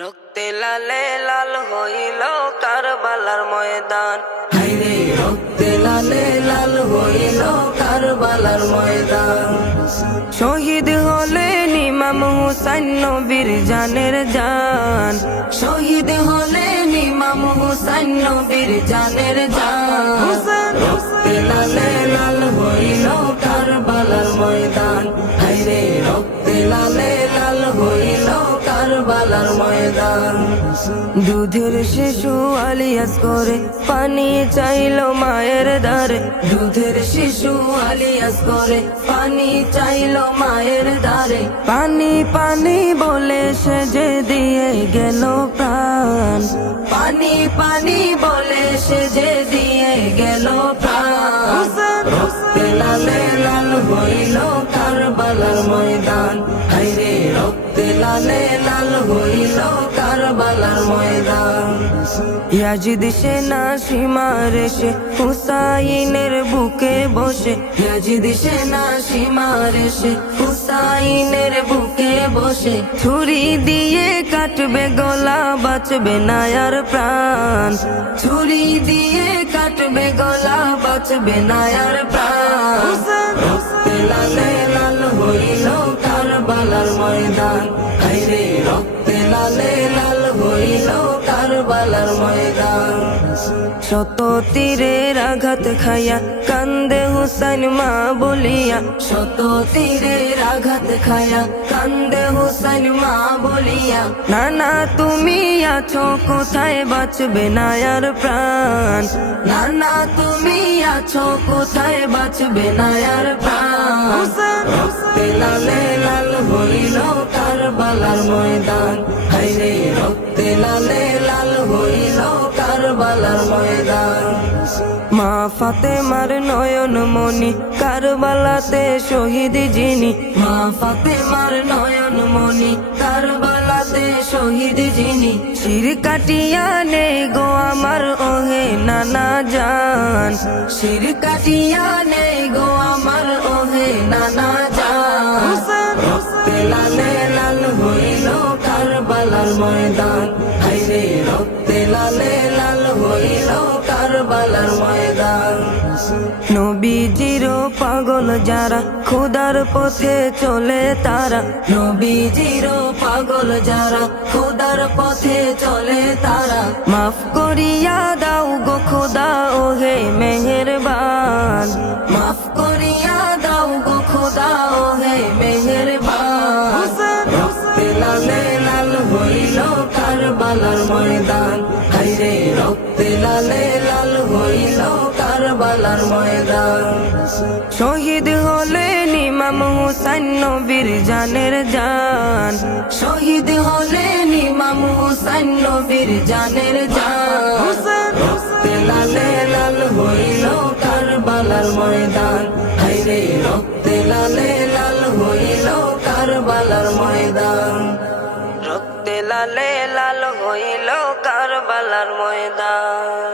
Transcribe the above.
রক্তে লালে লাল হইল কারবালার ময়দান, হায়রে রক্তে লালে লাল হইল কারবালার ময়দান। শহীদ হলেন ইমাম হুসাইন নবীর জানের জান, শহীদ হলেন ইমাম হুসাইন নবীর জানের জান। রক্তে লালে লাল হইল কারবালার ময়দান, হায়রে রক্তে লালে লাল হইল কারবালার ময়দান। দুধের শিশু আলিয়াস করে পানি চাইলো মায়ের দ্বারে, দুধের শিশু আলিয়াস করে পানি চাইলো মায়ের দ্বারে। পানি পানি বলে সে যে দিয়ে গেল প্রাণ, পানি পানি বলে সে যে দিয়ে গেল প্রাণ। রক্তে লালে লাল হইল কারবালার ময়দান, হায়রে রক্তে লালে লাল হইল কারবালার ময়দান। ইয়াজিদ সেনা সীমার এসে হুসাইনের বুকে বসে, ইয়াজিদ সেনা সীমার এসে হুসাইনের বুকে বসে। ছুরি দিয়ে কাটবে গলা বাঁচবে না আর প্রাণ, ছুরি দিয়ে কাটবে গলা বাঁচবে না আর প্রাণ। রক্তে লালে লাল হইল কারবালার ময়দান, হায়রে রক্তে লালে লাল হইল কারবালার ময়দান। শত তীরের আঘাত খাইয়া কান্দে হুসাইন মা বলিয়া, শত তীরের আঘাত খাইয়া কান্দে হুসাইন মা বলিয়া। নানা তুমি আছো কোথায় বাঁচবে না আর প্রাণ, নানা তুমি আছো কোথায় বাঁচবে না আর প্রাণ। রক্তে লালে লাল হইল কারবালার ময়দান, হায়রে রক্তে লালে লাল হইল কারবালার ময়দান। মা ফাতেমার নয়ন মনি কারবালাতে শহীদ যিনি, মা ফাতেমার নয়ন মনি কারবালাতে শহীদ যিনি। শির কাটিয়া নে গো আমার ওহে নানা জান, শির কাটিয়া নে গো আমার ওহে নানা জান। রক্তে লালে লাল হইল কারবালার ময়দান, হায়রে রক্তে লালে লাল হইল কারবালার ময়দান। নবীজির পাগল যারা খোদার পথে চলে তারা, নবীজির পাগল যারা খোদার পথে চলে তারা। মাফ করিয়া দাও গো খোদা ওহে মেহেরবান, মাফ করিয়া দাও গো খোদা ওহে মেহেরবান। রক্তে লালে লাল হইল কারবালার ময়দান, হায়রে রক্তে লালে লাল হইল কারবালার ময়দান। শহীদ হলেন ইমাম হুসাইন নবীর জানের জান, শহীদ হলেন ইমাম হুসাইন নবীর জানের জান। রক্তে লালে লাল হইল কারবালার ময়দান, হায়রে রক্তে লালে লাল হইল কারবালার ময়দান। রক্তে লালে লাল হইল কারবালার ময়দান।